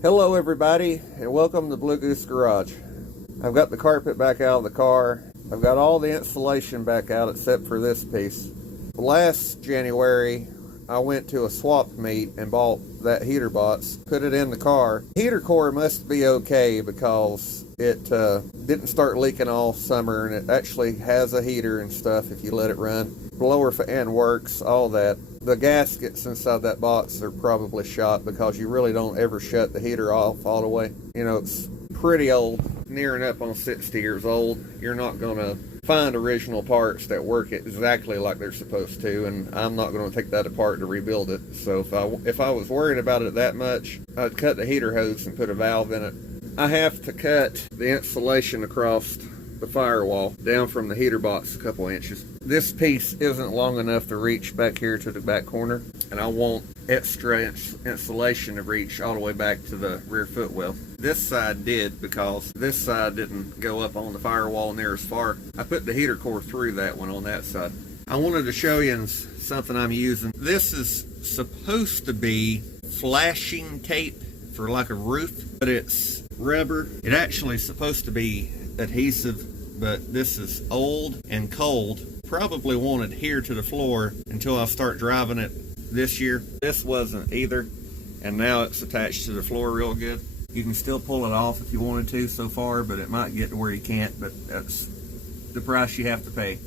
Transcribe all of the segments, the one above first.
Hello everybody, and welcome to Blue Goose Garage. I've got the carpet back out of the car. I've got all the insulation back out except for this piece. Last January, I went to a swap meet and bought that heater box, put it in the car. Heater core must be okay because it didn't start leaking all summer, and it actually has a heater and stuff if you let it run. Blower fan works, all that. The gaskets inside that box are probably shot because you really don't ever shut the heater off all the way. You know, it's pretty old, nearing up on 60 years old. You're not going to find original parts that work exactly like they're supposed to, and I'm not going to take that apart to rebuild it. So if I was worried about it that much, I'd cut the heater hose and put a valve in it. I have to cut the insulation across the firewall down from the heater box a couple inches. This piece isn't long enough to reach back here to the back corner, and I want extra insulation to reach all the way back to the rear footwell. This side did because this side didn't go up on the firewall near as far. I put the heater core through that one on that side. I wanted to show you something I'm using. This is supposed to be flashing tape for like a roof, but it's rubber. It actually is supposed to be adhesive, but this is old and cold. Probably won't adhere to the floor until I start driving it this year. This wasn't either, and now it's attached to the floor real good. You can still pull it off if you wanted to so far, but it might get to where you can't, but that's the price you have to pay.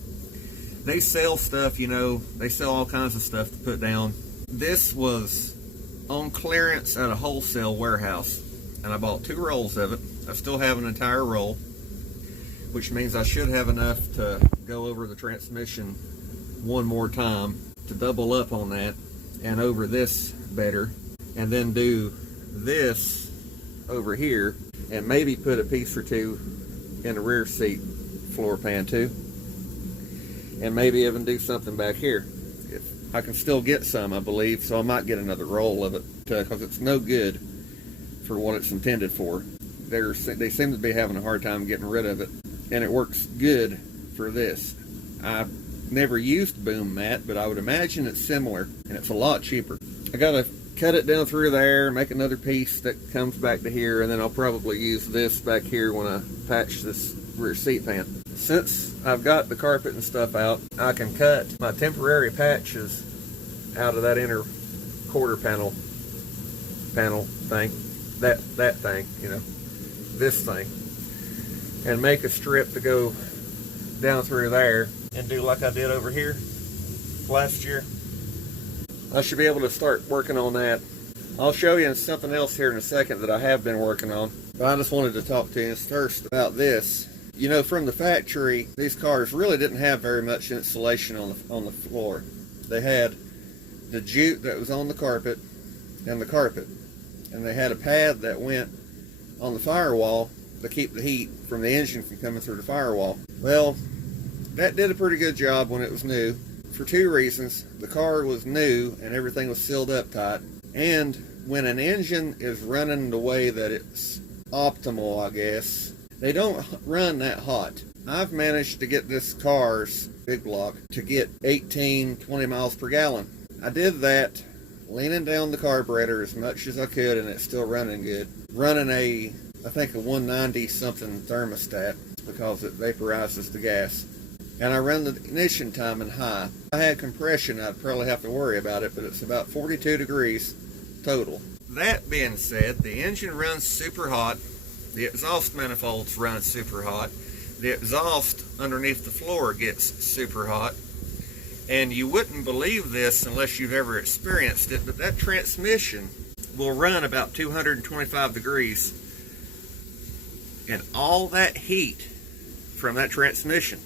They sell stuff, you know, they sell all kinds of stuff to put down. This was on clearance at a wholesale warehouse, and I bought 2 rolls of it. I still have an entire roll, which means I should have enough to go over the transmission one more time to double up on that and over this better, and then do this over here and maybe put a piece or two in the rear seat floor pan too, and maybe even do something back here. I can still get some, I believe, so I might get another roll of it because it's no good for what it's intended for. They seem to be having a hard time getting rid of it, and it works good for this. I've never used boom mat, but I would imagine it's similar, and it's a lot cheaper. I gotta cut it down through there, make another piece that comes back to here, and then I'll probably use this back here when I patch this rear seat pan. Since I've got the carpet and stuff out, I can cut my temporary patches out of that inner quarter panel thing, that thing, you know, this thing, and make a strip to go down through there and do like I did over here last year. I should be able to start working on that. I'll show you something else here in a second that I have been working on, but I just wanted to talk to you first about this. You know, from the factory, these cars really didn't have very much insulation on the floor. They had the jute that was on the carpet, and they had a pad that went on the firewall to keep the heat from the engine from coming through the firewall. Well, that did a pretty good job when it was new for 2 reasons. The car was new and everything was sealed up tight, and when an engine is running the way that it's optimal, I guess, they don't run that hot. I've managed to get this car's big block to get 18, 20 miles per gallon. I did that leaning down the carburetor as much as I could, and it's still running good. Running I think a 190 something thermostat because it vaporizes the gas. And I run the ignition time in high. If I had compression, I'd probably have to worry about it, but it's about 42 degrees total. That being said, the engine runs super hot. The exhaust manifolds run super hot. The exhaust underneath the floor gets super hot. And you wouldn't believe this unless you've ever experienced it, but that transmission will run about 225 degrees. And all that heat from that transmission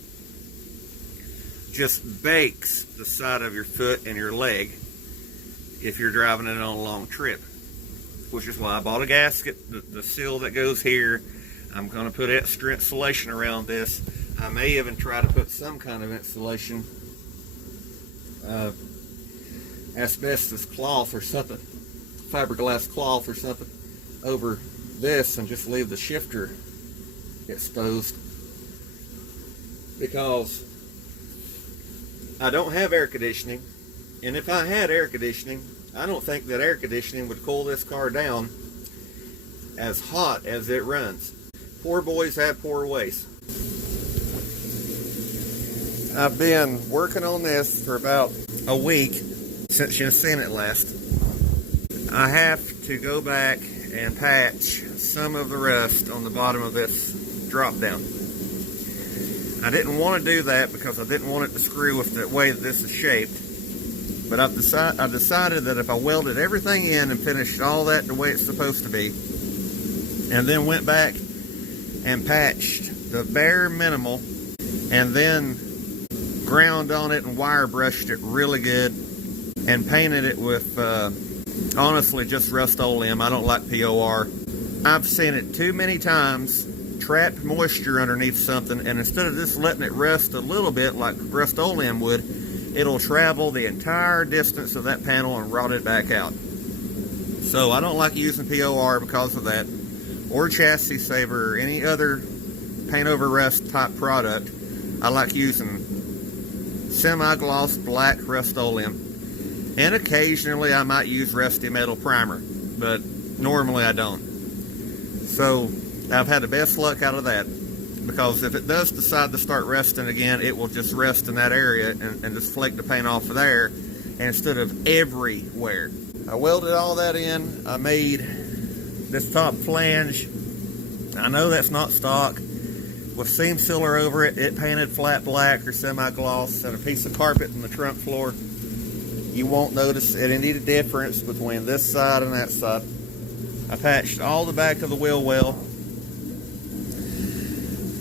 just bakes the side of your foot and your leg if you're driving it on a long trip. Which is why I bought a gasket, the seal that goes here. I'm going to put extra insulation around this. I may even try to put some kind of insulation, asbestos cloth or something, fiberglass cloth or something, over this and just leave the shifter exposed, because I don't have air conditioning, and if I had air conditioning, I don't think that air conditioning would cool this car down as hot as it runs. Poor boys have poor ways. I've been working on this for about a week since you've seen it last. I have to go back and patch some of the rust on the bottom of this drop down. I didn't want to do that because I didn't want it to screw with the way that this is shaped. But I decided that if I welded everything in and finished all that the way it's supposed to be, and then went back and patched the bare minimal, and then ground on it and wire brushed it really good, and painted it with honestly just Rust-Oleum. I don't like POR. I've seen it too many times, trapped moisture underneath something, and instead of just letting it rust a little bit like Rust-Oleum would, it'll travel the entire distance of that panel and rot it back out. So I don't like using POR because of that, or Chassis Saver, or any other paint over rust type product. I like using semi-gloss black Rust-Oleum. And occasionally I might use Rusty Metal Primer, but normally I don't. So I've had the best luck out of that, because if it does decide to start rusting again, it will just rust in that area and just flake the paint off of there instead of everywhere. I welded all that in. I made this top flange. I know that's not stock. With seam sealer over it, it painted flat black or semi-gloss, and a piece of carpet in the trunk floor. You won't notice any difference between this side and that side. I patched all the back of the wheel well,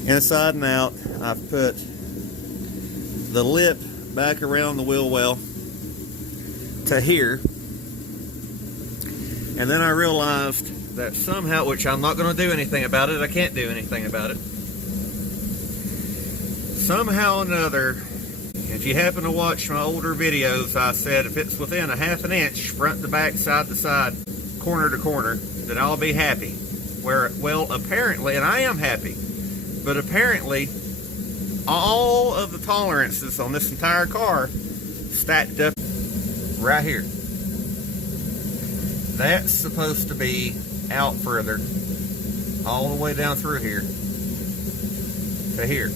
inside and out. I've put the lip back around the wheel well to here. And then I realized that somehow, which I'm not going to do anything about it, I can't do anything about it. Somehow or another, if you happen to watch my older videos, I said if it's within a ½ inch, front to back, side to side, corner to corner, that I'll be happy. Well, apparently, and I am happy, but apparently all of the tolerances on this entire car stacked up right here. That's supposed to be out further, all the way down through here to here.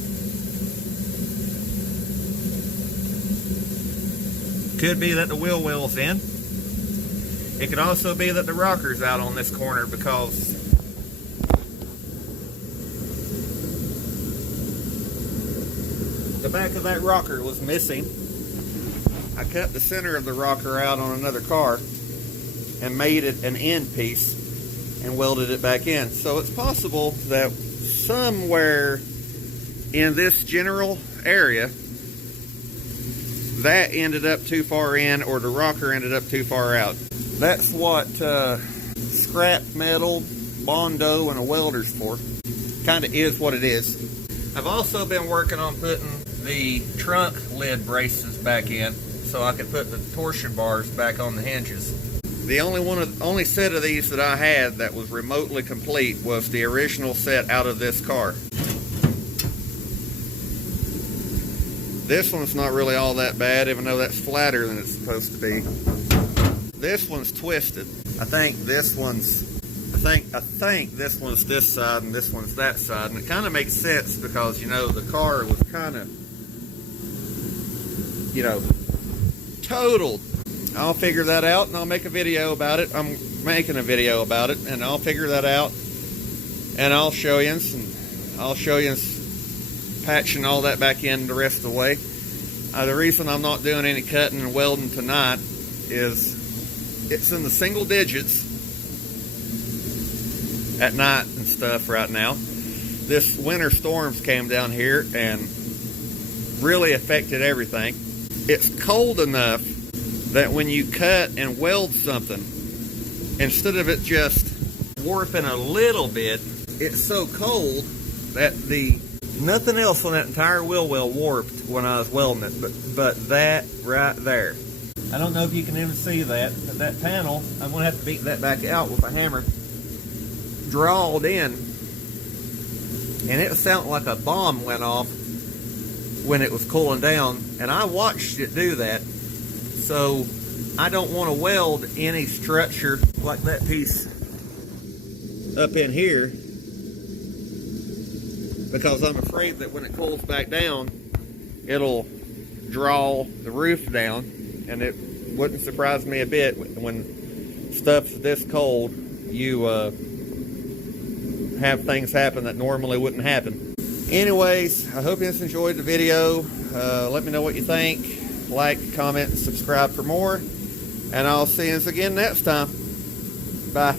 Could be that the wheel well's in. It could also be that the rocker's out on this corner, because the back of that rocker was missing. I cut the center of the rocker out on another car and made it an end piece and welded it back in. So it's possible that somewhere in this general area that ended up too far in, or the rocker ended up too far out. That's what scrap metal, Bondo, and a welder's for. Kind of is what it is. I've also been working on putting the trunk lid braces back in so I could put the torsion bars back on the hinges. The only set of these that I had that was remotely complete was the original set out of this car. This one's not really all that bad, even though that's flatter than it's supposed to be. This one's twisted. I think this one's this side and this one's that side, and it kind of makes sense because, you know, the car was kind of, you know, totaled. I'll figure that out and I'll make a video about it. I'm making a video about it, and I'll figure that out and I'll show you, patching all that back in the rest of the way. The reason I'm not doing any cutting and welding tonight is it's in the single digits at night and stuff right now. This winter storms came down here and really affected everything. It's cold enough that when you cut and weld something, instead of it just warping a little bit, it's so cold that nothing else on that entire wheel well warped when I was welding it, but that right there. I don't know if you can even see that, but that panel, I'm going to have to beat that back out with a hammer, drawled in, and it sounded like a bomb went off when it was cooling down, and I watched it do that. So I don't want to weld any structure like that piece up in here because I'm afraid that when it cools back down, it'll draw the roof down, and it wouldn't surprise me a bit when stuff's this cold, you have things happen that normally wouldn't happen. Anyways, I hope you guys enjoyed the video. Let me know what you think. Like, comment, and subscribe for more. And I'll see you again next time. Bye.